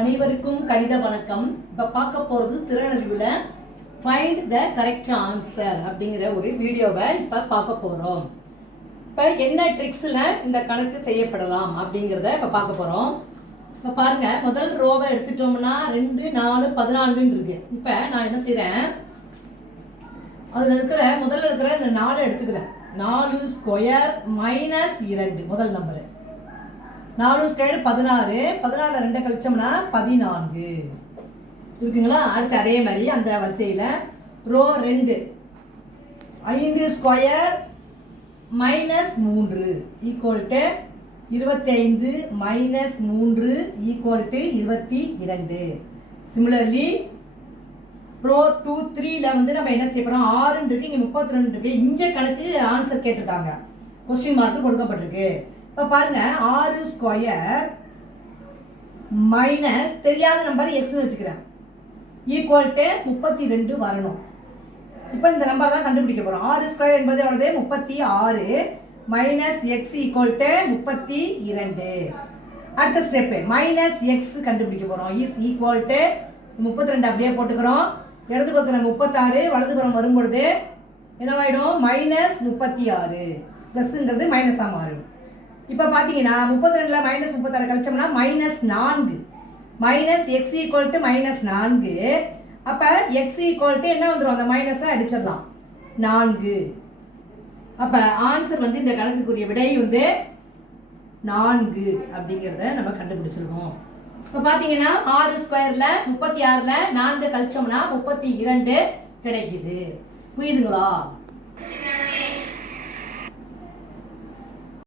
அனைவருக்கும் கணித வணக்கம். இப்போ பார்க்க போகிறது திறனறிவில் ஃபைண்ட் த கரெக்ட் ஆன்சர் அப்படிங்கிற ஒரு வீடியோவை இப்போ பார்க்க போகிறோம். இப்போ என்ன ட்ரிக்ஸில் இந்த கணக்கு செய்யப்படலாம் அப்படிங்கிறத இப்போ பார்க்க போகிறோம். இப்போ பாருங்கள், முதல் ரோவை எடுத்துட்டோம்னா 2, 4, 14 இருக்கு. இப்போ நான் என்ன செய்கிறேன், அதில் முதல்ல இருக்கிற இந்த 4 எடுத்துக்கிறேன். 4 ஸ்கொயர் மைனஸ் 2 முதல் நம்பரு. 4 ஸ்கொயர் 16, 14 2 கழிச்சோம்னா 14 இருக்குங்களா. அடுத்து அதே மாதிரி அந்த வரிசையில் row 2 5 square minus 3 equal to 25 minus 3 equal to 22. Similarly row 2, 3ல வந்து நம்ம என்ன செய்ய போகிறோம், 6 இருக்கு, இங்கே 32 இருக்கு. இங்கே கணக்கு ஆன்சர் கேட்டிருக்காங்க, கொஸ்டின் மார்க் கொடுக்கப்பட்டிருக்கு. இப்போ பாருங்க, 6 ஸ்கொயர் மைனஸ் தெரியாத நம்பர் எக்ஸ்னு வச்சுக்கிறேன் ஈக்குவல் டு 32 வரணும். இப்போ இந்த நம்பர் தான் கண்டுபிடிக்க போகிறோம். 6 ஸ்கொயர் என்பது எவ்வளவு, 36 மைனஸ் எக்ஸ் ஈக்குவல் டு 32. அடுத்த ஸ்டெப்பு மைனஸ் எக்ஸ் கண்டுபிடிக்க போகிறோம். இஸ் ஈக்குவல் டு 32 அப்படியே போட்டுக்கிறோம். இடது பக்கம் 36, வலது புறம் வரும்பொழுது என்னவாயிடும், மைனஸ் 36. ப்ளஸ்ங்கிறது மைனஸாக மாறும். இப்போ பார்த்தீங்கன்னா 32ல மைனஸ் 36 கழிச்சோம்னா minus 4 minus x equal to minus 4. அப்போ எக்ஸ் ஈக்குவல் டு என்ன வந்துடும், அந்த மைனஸை அடிச்சிடலாம் 4. அப்போ ஆன்சர் வந்து இந்த கணக்குக்குரிய விடை வந்து 4 அப்படிங்கிறத நம்ம கண்டுபிடிச்சிருக்கோம். இப்போ பார்த்தீங்கன்னா 6 ஸ்கொயரில் 36ல் 4 கழிச்சோம்னா 32 கிடைக்குது. புரியுதுங்களா?